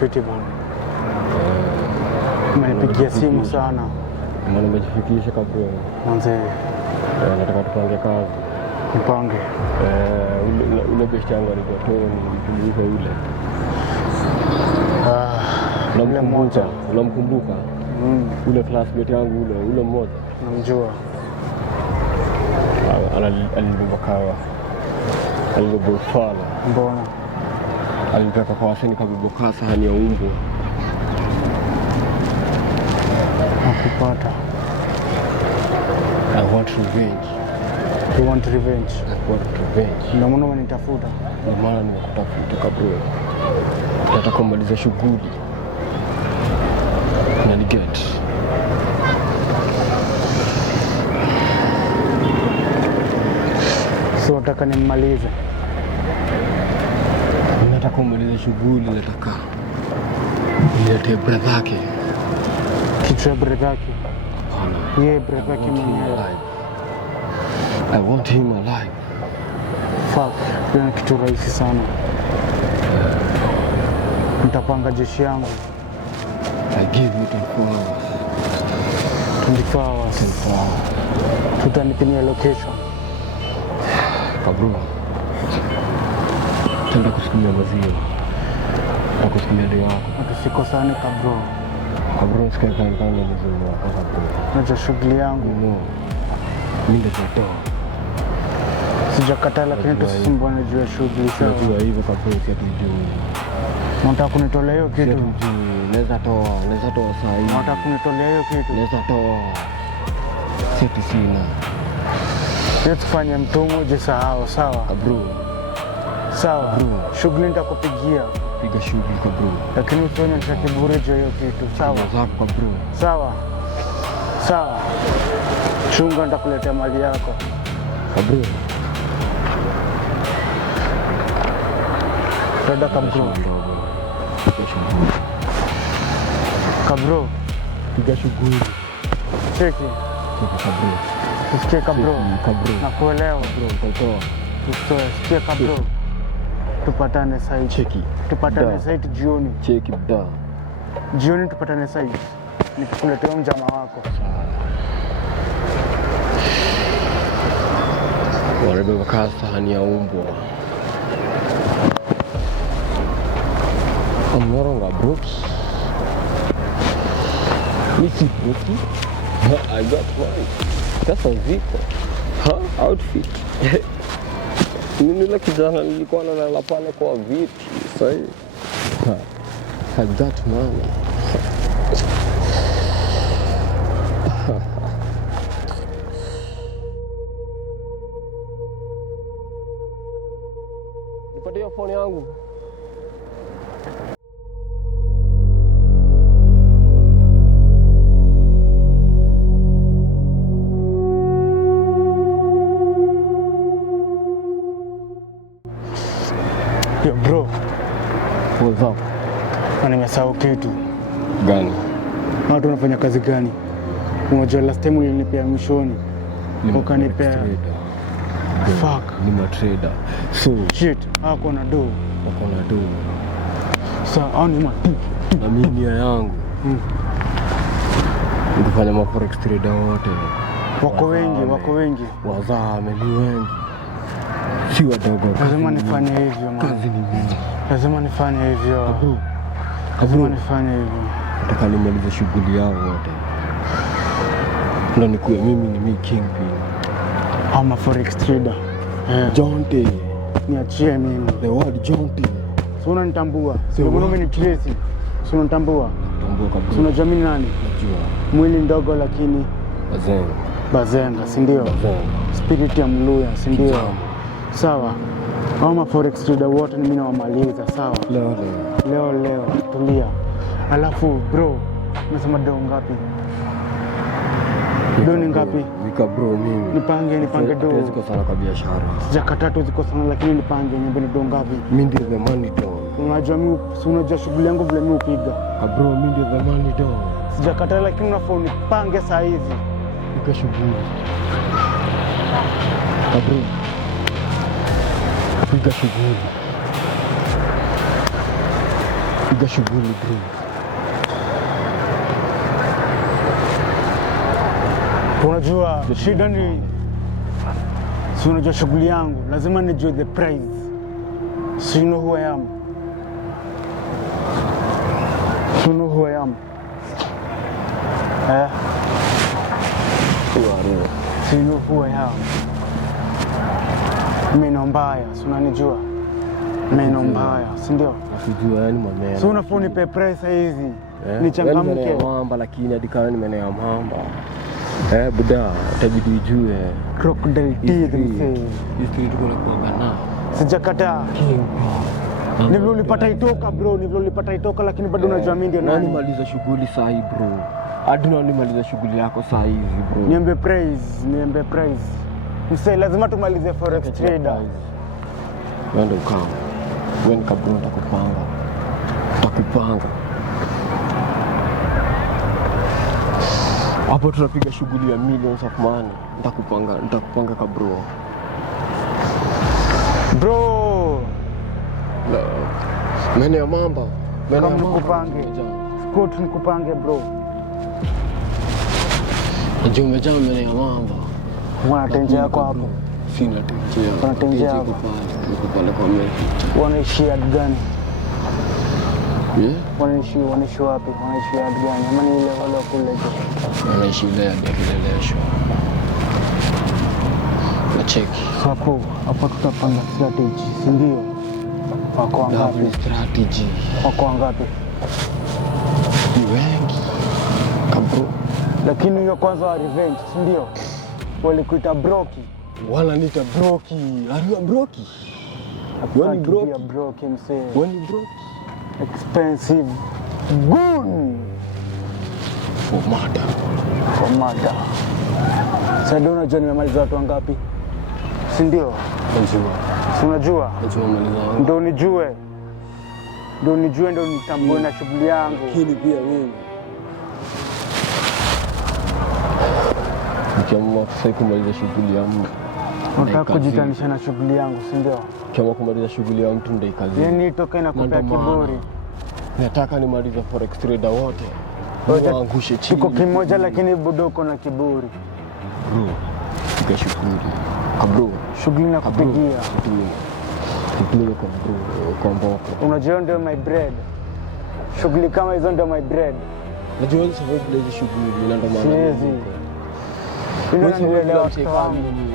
fiti bwana. Umenipigia simu sana. Mbona umejifikisha kabla? Manze. Nataka tupange kazi. Nipange. Ule besti yangu alikuwa Tony, mkumbuka ule. Ule mmoja. Unamkumbuka? Ule classmate yangu ule mmoja. Namjua. Alibeba kawa. Alibeba ufala. Mbona? Alipeka kwa waseni kabeba kaa sahani ya umbo. Nakupata. I want revenge. You want revenge? I want revenge. Ndio maana unanitafuta? Ndio maana nimekutafuta kabla. Nataka kumaliza shughuli. Na niget. So nataka nimalize. Nataka kumaliza shughuli, nataka nilete brother yake. Kichwa brother yake. Yeye brother yake mwenyewe. I want him alive. Fuck, hiyo ni kitu rahisi sana. Nitapanga jeshi yangu. I give you 24 hours. 24 hours. Tutanipimia location. Kabro. Tenda kusikumia maziwa. Na kusikumia ndio wako. Tusikosane kabro. Kabro sikia kama maziwa wako kabro. Nacho shughuli yangu. Mimi ndio nitoa. Sijakataa lakini tusisumbuane juu ya shughuli sawa. Najua hivyo kabro si atujui. Unataka kunitolea hiyo kitu? Naweza toa saa hii. Unataka kunitolea hiyo kitu? Naweza toa. Sisi sina. Sisi tufanye mtu mmoja sawa, sawa. Bro. Sawa. Bro. Shughuli nitakupigia. Piga shughuli kwa bro. Lakini usione nitakiburi juu hiyo kitu, sawa? Zako bro. Sawa. Sawa. Chunga nitakuletea mali yako. Bro. Dada kabro. Kabro. Piga shughuli. Cheki. Kabro. Usikie kabro. Kabro. Nakuelewa. Bro, nitatoa. Usikie kabro. Tupatane site. Cheki. Tupatane site jioni. Cheki da. Jioni tupatane site. Nikukuletea mjama wako. Wanabeba kaa sahani ya umbwa. Amoronga Brooks. Missy Brooks. I got mine. Sasa ziko. Outfit. Mimi la kijana nilikuwa nalala pale kwa viti. Sasa I got money. Nipatie phone yangu. Yo bro. What's up? Nimesahau kitu. Gani? Watu unafanya kazi gani? Unajua last time ulinipea mishoni. Ukanipea. Fuck. Ni matrader. So shit, hako na do. Wako na do. Sasa au ni na mimi nia yangu. Nikifanya ma forex trader wote. Wako wengi. Wazame ni wengi. Si wadogo. Lazima nifanye hivyo man. Kazi ni mingi. Lazima nifanye hivyo. Lazima nifanye hivyo. Nataka nimalize shughuli yao wote. Ndio nikuwe mimi ni kingpin. I'm a forex trader. Jonte. Niachie mimi. The word Jonte. Si unanitambua. Si mimi ni Tracy. Si unanitambua. Natambua kabisa. Si unajua mimi nani? Najua. Mwili ndogo lakini Bazenga, si ndio? Spirit ya Mluya, si ndio? Sawa. Kama forex trader wote mimi nawamaliza, sawa? Leo tulia. Alafu bro, unasema dao ngapi? Dao ni ngapi? Wika bro mimi. Nipange dao. Ziko sana kwa biashara. Sijakataa tu ziko sana lakini nipange niambie dao ngapi? Mimi ndio the money dao. Unajua shughuli yangu vile mimi upiga. Bro, mimi ndio the money dao. Sijakataa lakini unafaa unipange saa hizi. Wika shughuli. Bro. Piga shughuli. Piga shughuli bro. Unajua shida ni si unajua shughuli yangu, lazima nijue the price. So you know who I am. So you know who I am. So you know who I am. Meno mbaya, si unanijua? Meno mbaya, si ndio? Nakujua yani mwana. So unafaa unipe price hizi. Nichangamke. Ni mamba lakini hadi kama ni meno ya mamba. Buda, itabidi ujue. Crocodile teeth msee. History tuko na kuangana. Sijakataa. Nivyo ulipata itoka bro, nivyo ulipata itoka lakini bado unajua mimi ndio nani. Maliza shughuli saa hii bro. Hadi nani maliza shughuli yako saa hizi bro. Niembe praise. Msee lazima tumalize forex trader. Wewe ndio kama. Wewe kabla utakupanga. Hapo tunapiga shughuli ya millions of money. Nitakupanga ka bro. Bro. Mene ya mamba. Kama nikupange. Sport nikupange bro. Najua umejaa mene ya mamba. Wana tenje yako hapo. Sina tenje. Kuna tenje yako. Nikupale kwa mimi. Wanaishi ad gani? Wanaishi wapi? Wanaishi ad gani? Ama ni ile wale kule tu. Wanaishi ile ya kilelesho. Na check. Hapo tutapanga strategy, si ndio? Wako wangapi strategy? Wako wangapi? Ni wengi. Kabro. Lakini hiyo kwanza wa revenge, si ndio? Walikuita broki. Wala nita broki. Ariwa broki. Wani broki msee. Wani broki. Expensive. Goon. For murder. Sasa ndio unajua nimemaliza watu wangapi? Si ndio? Si unajua? Ndio nijue. Ndio nitambue na shughuli yangu. Lakini pia mimi. Nikiamua sasa kumaliza shughuli yangu. Nataka kujitanisha na shughuli yangu, si ndio? Kama kumaliza shughuli ya mtu ndio ikazi. Yaani itoke na kupea kiburi. Nataka nimalize forex trader wote. Waangushe chini. Tuko kimoja lakini budoko na kiburi. Bro, piga shughuli. Kabro, shughuli na kupigia. Shughuli kwa mboko. Unajua ndio my bread. Shughuli kama hizo ndio my bread. Najua hizo hizo shughuli ndio maana. Siwezi. Ndio naelewa kama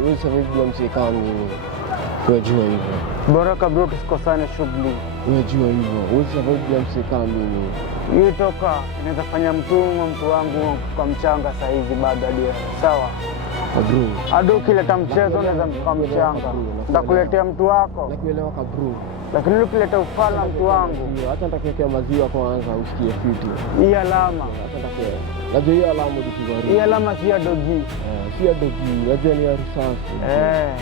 wewe sababu bila mseka mimi. Unajua hivyo. Bora kabla tusikosane shughuli. Unajua hivyo. Wewe sababu bila mseka mimi. Hii toka inaweza fanya mtu wangu kwa mchanga saa hizi bado hadi sawa. Kabro. Hadi ukileta mchezo unaweza kwa mchanga. Nitakuletea mtu wako. Nakuelewa kabro. Lakini ukileta ufala mtu wangu. Hata nitakuwekea maziwa kwanza usikie fiti. Hii alama. Hata nitakuwekea. Najua hii alama ukigari. Hii alama si ya dogi. Si ya dogi. Najua ni ya risasi.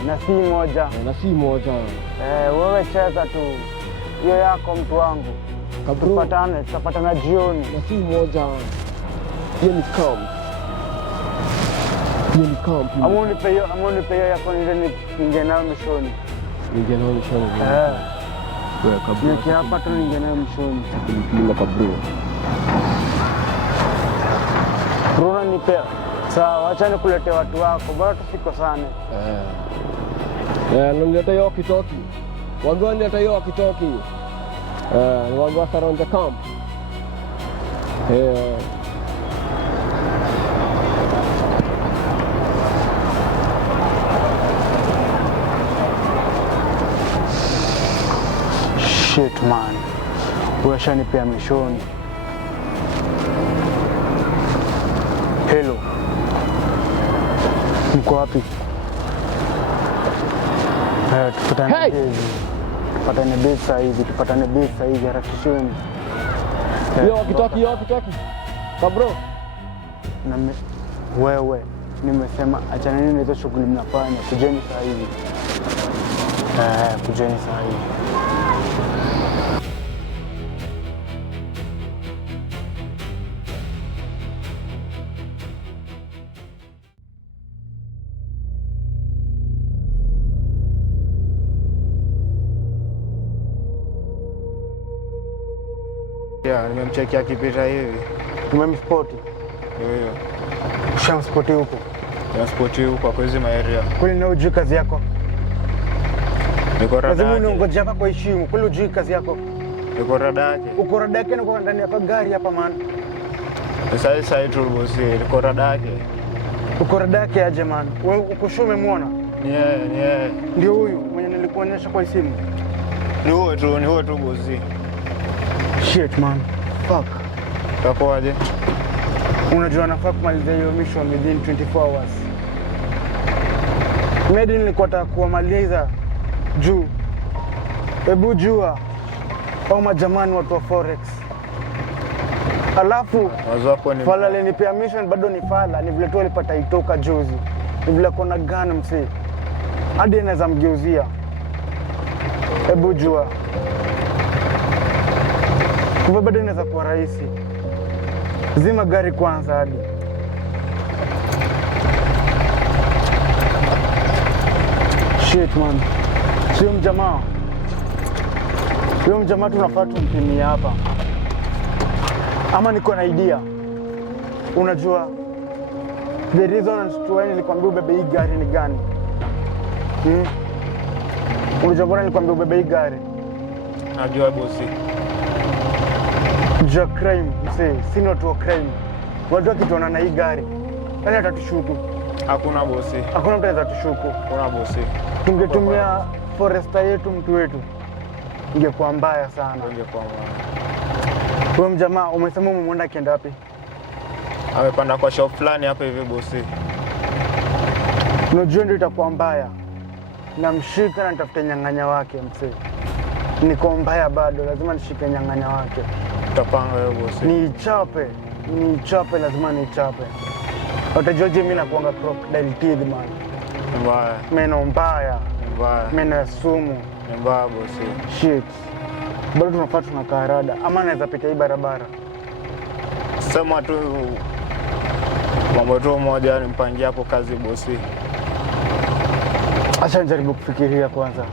Na si moja. Na si moja. Wewe cheza tu. Hiyo yako mtu wangu. Tutapatana jioni. Na si moja. Hiyo ni camp. Amoni peyo yako nile ninge nayo mishoni. Ninge nayo mishoni. Wewe kabla. Niki hapa tu ninge nayo mishoni. Kulipima kabla. Bruna nipe. Sawa, acha nikuletee watu wako. Bora tusikosane. Nileta hiyo kitoki. Wagoni nileta hiyo kitoki. Wagwa around the camp. Shit man. Washanipea mishoni. Hello. Mko wapi? Tupatane base saa hizi harakisheni. Hiyo kitoki. Kabro. Wewe nimesema achaneni na hizo shughuli mnafanya. Kujeni saa hizi. Kujeni saa hizi. nimemchekia akipita hivi. Umemspoti? Hiyo. Ushamspoti huko? Spoti huko kwa hizo area. Kwani na ujui kazi yako? Niko rada Lazima yake. uniongoje hapa kwa heshima. Kwani ujui kazi yako? Niko rada yake. Uko rada yake na uko ndani ya gari hapa man. Sasa tu bosi, niko rada yake. Uko rada yake aje man? Wewe uko sure umemwona? Ni yeye. Ndio huyu mwenye nilikuonyesha kwa simu. Ni huo tu bosi. Shit man. Fuck. Tapoaje? Unajua nafaa kumaliza hiyo mission within 24 hours. Medi nilikuwa nataka kuwamaliza juu. Hebu jua au majamani watu wa Forex. Alafu fala alinipea mission bado ni fala, ni vile tu alipata itoka juzi. Ni vile kona gun msee. Hadi anaweza mgeuzia. Hebu jua. Kwa bado inaweza kuwa rahisi. Zima gari kwanza hadi. Shit man. Sio mjamaa. Sio mjamaa tunafaa tumpimie hapa. Ama niko na idea. Unajua the reason why nilikwambia ubebe hii gari ni gani? Unajua mbona nilikwambia ubebe hii gari? Najua bosi. Ja crime, msee, si watu wa crime. Watu wakituona na hii gari, nani atatushuku? Hakuna bosi. Hakuna mtu anaweza tushuku. Hakuna bosi. Tungetumia forester yetu mtu wetu. Ingekuwa mbaya sana. Ingekuwa mbaya. Wewe mjamaa, umesema umemwona akienda wapi? Amepanda kwa shop fulani hapa hivi bosi. Unajua ndio itakuwa mbaya. Namshika na nitafute nyang'anya wake msee. Niko mbaya bado, lazima nishike nyang'anya wake. Utapanga wewe bosi. Nichape, lazima nichape. Utajuaje mimi nakuanga crocodile teeth man? Mbaya. Meno mbaya. Mbaya. Meno ya sumu. Mbaya bosi. Shit. Bado tunafaa tunakaa rada. Ama naweza pita hii barabara. Sema tu mambo tu moja nimpangie hapo kazi bosi. Acha nijaribu kufikiria kwanza.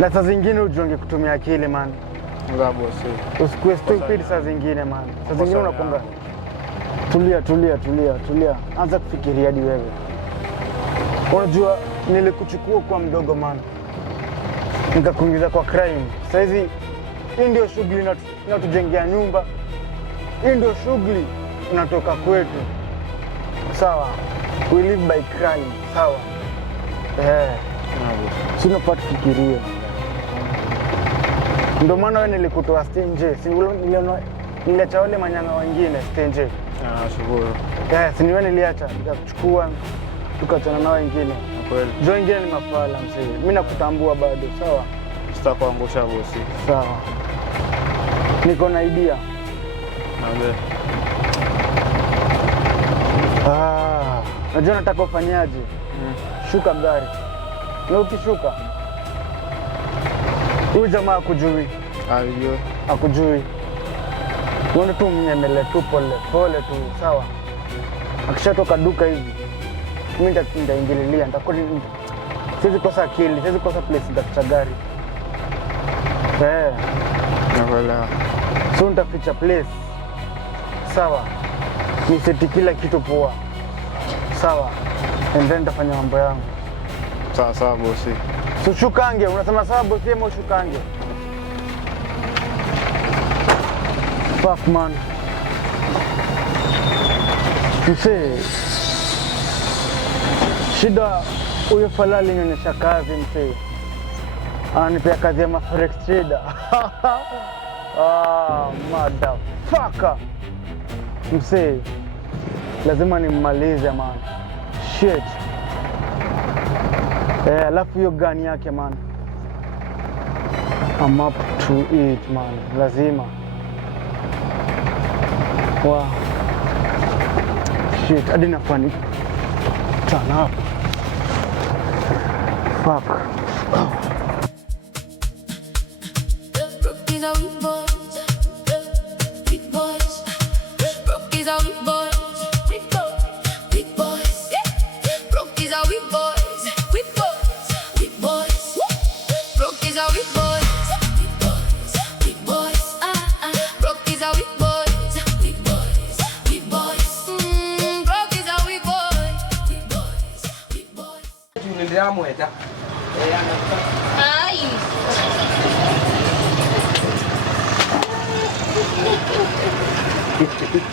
Na saa zingine ujonge kutumia akili man. Nga bosi. Usikuwe stupid saa zingine man. Saa zingine unaponga. Tulia. Anza kufikiria hadi wewe. Unajua nilikuchukua kwa mdogo man. Nikakuingiza kwa crime. Saizi hii ndio shughuli inatujengea nyumba. Hii ndio shughuli inatoka kwetu. Sawa. We live by crime. Sawa. Sina pata fikiria. Ndio maana wewe nilikutoa stage. Si niliacha wale manyanga wengine stage. Shukuru. Si ni wewe niliacha. Nikakuchukua tukachana na wengine. Kweli. Jo wengine ni mafala mzee. Mimi nakutambua bado. Sawa. Sitakuangusha bosi. Sawa. Niko na idea. Naomba. Najua nataka ufanyaje? Shuka gari. Na ukishuka huyu jamaa akujui. Alijua. Akujui. Uende tu mnyemele tu pole tu, sawa? Akishatoka duka hivi, mimi nitaingililia, siwezi kosa akili, siwezi kosa place nitaficha gari. Nakuelewa. So nitaficha place. Sawa? Niseti kila kitu poa. Sawa? And then nitafanya mambo yangu. Sawa bosi. So shukange, unasema sawa bosi ama ushukange? Fuck man. Msee. Shida huyo fala alinionyesha kazi msee. Ananipea kazi ya forex trader. Motherfucker. Msee. Lazima nimmalize man. Shit. Alafu hiyo gani yake man. I'm up to it man. Lazima. Wow. Shit, hadi nafani. Turn up. Fuck. ndiramwenda. Ai.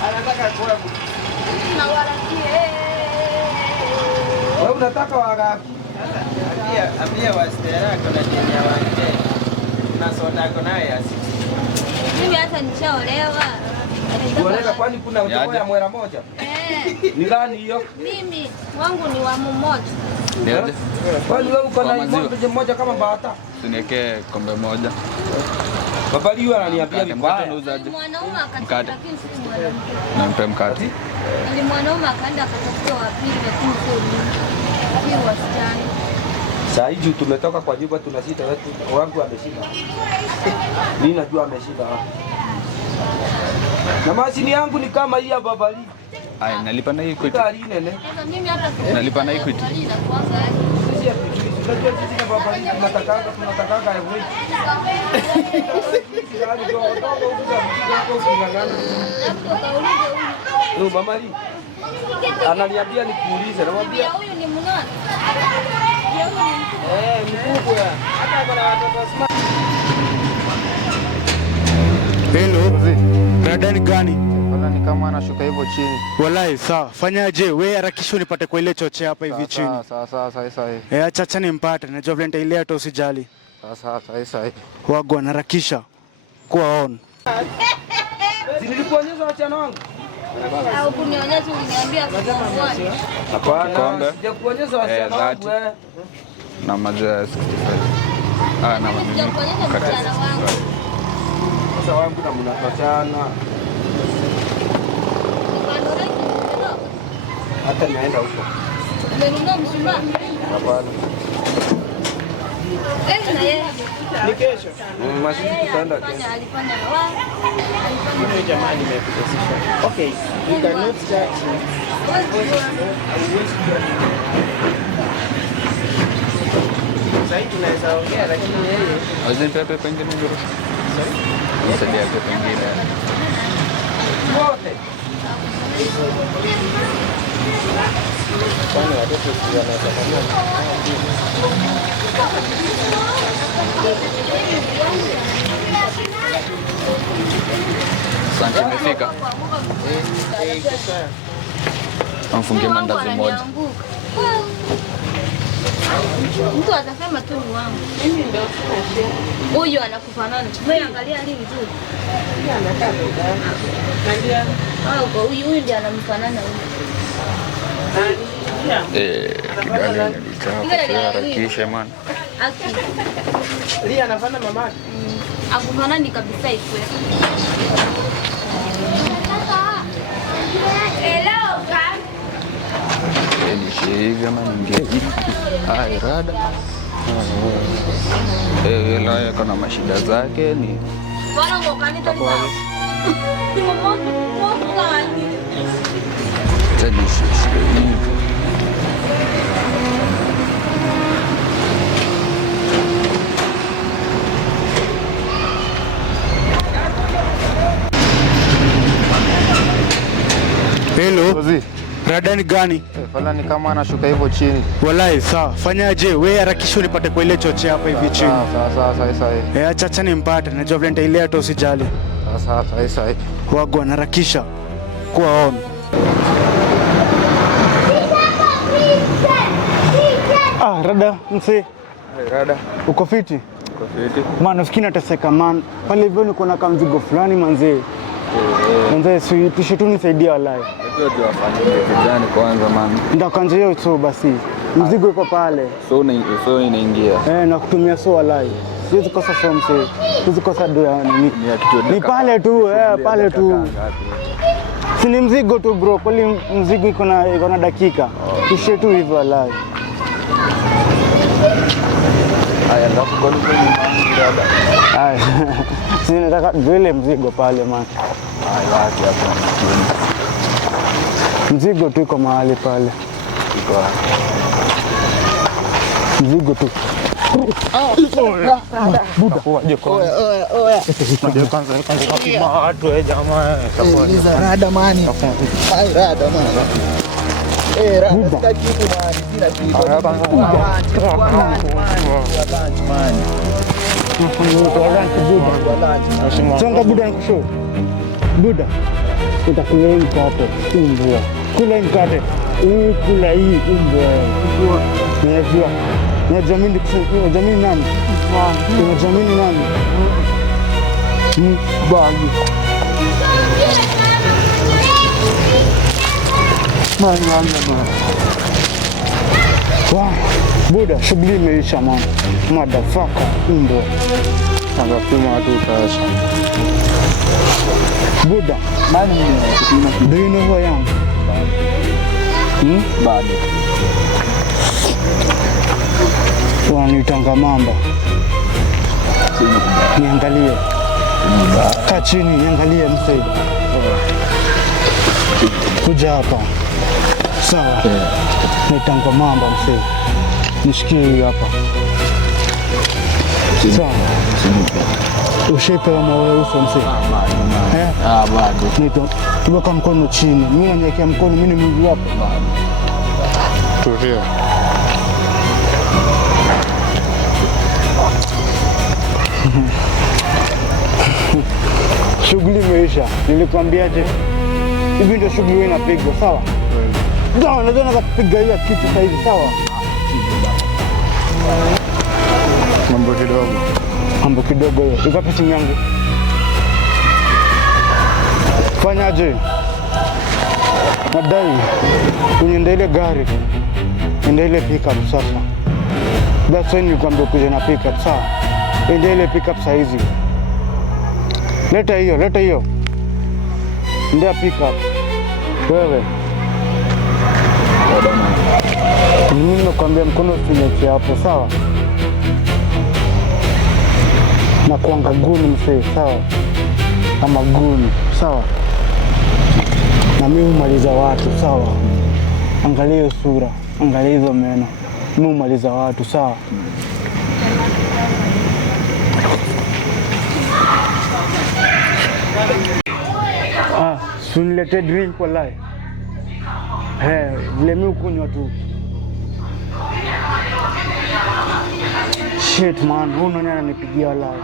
Anataka kwangu. Na warakie. Wewe unataka wagapi? Ambia wastera kuna dini ya wanje. Na soda kuna ya sisi. Mimi hata nishaolewa. Kuoleka kwani kuna mtoto ya mwera moja? Ni gani hiyo? Mimi wangu ni wa mmoja. Ndio. Kwani wewe uko na ng'ombe mmoja kama bata? Tuniwekee kombe moja. Baba liwa ananiambia vibaya. Mwanaume akataka lakini si mwanamke. Nampe mkate. Ni mwanaume akaenda akatafuta wa pili lakini sio mimi. Pia wasichana. Saa hii tumetoka kwa nyumba tunasita wetu wangu ameshinda. Mimi najua ameshinda. Na mashini yangu ni kama hii ya babali. Ai, nalipa na Equity. Gari nene. Sasa mimi hata Nalipa na Equity. Sisi ya pikipiki. Unajua sisi na babali tunatakanga ya wewe. Sisi gari ndio ndogo huko mzigo huko kingangana. Ndio mama hii. Ananiambia nikuulize, namwambia huyu ni mnono. mkubwa. Hata kuna watoto smart. Hello. Radani gani? Wala ni kama anashuka hivyo chini. Walai, sawa. Fanyaje? Wewe harakisha unipate kwa ile choche hapa hivi chini. Sawa. Acha nimpate. Najua vile nitailea hata usijali. Sawa. Wagwan harakisha. Kuwa on. Nilikuonyesha wachana wangu. Au kunionyesha uliniambia kwa Hapana, sijakuonyesha wachana wangu wewe. Na maji ya 65. Na kuonyesha msichana wangu. Sasa wangu na mnatochana. Hata naenda huko. Umenunua mshumaa? Hapana. Na yeye. Ni kesho. Mashini tutaenda kesho. Alifanya na wao. Alifanya Jamani nimekuja sifa. Okay, you cannot charge me. Sasa tunaweza ongea lakini yeye Azin pepe pengine ndio. Sorry. Sasa pepe pengine. wote. Kwani watoto wanasafiri? Asante imefika. Amfungie mandazi moja. Mtu atasema tu ni wangu. Mimi ndio huyu anakufanana. Wewe angalia hali nzuri. Yeye anakaa bidhaa. Angalia. Kwa huyu ndiye anamfanana huyu. Kidali nilitaka harakisha man. Lia anafanya mamake. Akufanani kabisa ikwe. Hello, kan. Ni shiga man ngeli. Ai rada. Leo kuna mashida zake ni Bwana ngokani tani ba. Ni mama ngokani. tani shiga. Hello. Radani gani? Wala ni kama anashuka hivyo chini. Walai, sawa. Fanyaje? Wewe harakisha unipate kwa ile choche hapa hivi chini. Sawa. Acha nimpate. Najua vile nitailea hata usijali. Sawa. Wagwan harakisha. Kuwa on. Rada mse. Rada. Uko fiti? Uko fiti. Man, usikini nateseka man. Pale hivyo niko na kamzigo fulani manzee. Manzee, si tu nisaidia walai. Ndio afanye kijani kwanza man. Ndio kwanza hiyo tu basi. Mzigo iko pale. So inaingia. Na kutumia so walai. Siwezi kosa so mse. Siwezi kosa do ya nini. Ni pale tu, pale tu. Si ni mzigo tu bro, kwani mzigo iko na dakika. Kishe tu hivyo walai. Haya ndio kwa nini rada. Haya. Si nataka vile mzigo pale man. Haya wapi hapo. Mzigo tu iko mahali pale. Iko mzigo tu. Sina kitu man, sina kitu. Songa Buda nikushow. Buda. Utakula hii mkate, umbwa. Kula hii mkate. Kula hii umbwa. Unajua. Unajamini nani? Unajamini nani? Bagi. Wow. Buda, shughuli imeisha man. Motherfucker, umbwa. Akapima watu utaisha. Buda, do you know who I am? Bado. Wanitanga mamba. Niangalie. Kaa chini, niangalie msee. Kuja hapa. Sawa. Nitanga mamba msee. Nishikie hii hapa. Sawa. Ushepe wa mawe uso msee. Bado. Nito, tuweka mkono chini. Mimi nanyekea mkono, mimi ni mwili wako. Tulia. Shughuli imeisha. Nilikwambiaje? Hivi ndio shughuli wewe inapigwa, sawa? Ndio, nadhani nakupiga hiyo kitu sasa hivi, sawa? Mambo kidogo. Mambo kidogo hiyo. Iko pesa yangu. Fanyaje? Nadai uniende ile gari. Ende ile pickup sasa. That's when nilikwambia kuja na pickup, sawa? Ende ile pickup saa hizi. Leta hiyo. Ndio pickup. Wewe. Mimi nakwambia mkono usinyeke hapo, sawa? Na kuanga guni msee, sawa? Kama guni, sawa? Na mimi humaliza watu, sawa? Angalia hiyo sura, angalia hizo meno. Mimi humaliza watu, sawa? Sunilete drink wallahi. Vile mimi ukunywa tu. Shit man, huyu nani ananipigia wallahi.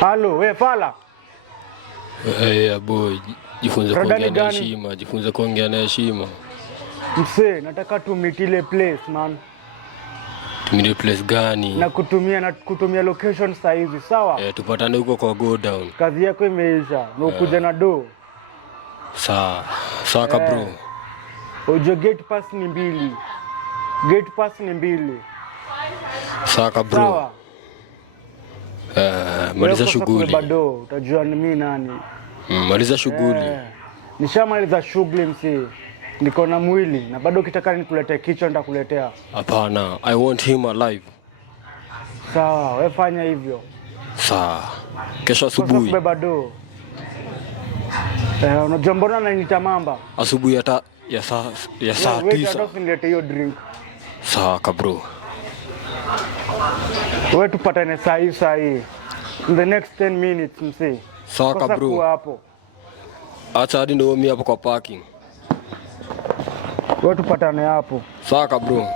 Halo, we fala. Boy, jifunze kuongea na heshima. Msee, nataka tumit ile place man. Tumit place gani? Na kutumia location saa hizi, sawa? Tupatane huko kwa go down. Kazi yako imeisha, na ukuja na do. Sawa bro. Ojo gate pass ni 2. Gate pass ni 2. Sawa bro. Maliza shughuli. Bado utajua ni mimi nani. Maliza shughuli. Nishamaliza shughuli msee. Niko na mwili na bado ukitaka nikuletee kichwa nitakuletea. Hapana, I want him alive. Sawa, wewe fanya hivyo. Sawa. Kesho Sasa asubuhi. kubeba do. Unajua mbona ananiita mamba? Asubuhi ya saa Wewe 9. ndio unilete hiyo drink. Sawa kabro. Wewe tupatane saa hii. In the next 10 minutes msee. Sawa kabro. Kuwa hapo. Acha hadi ndio mimi hapo kwa parking. Wewe tupatane hapo. Sawa kabro.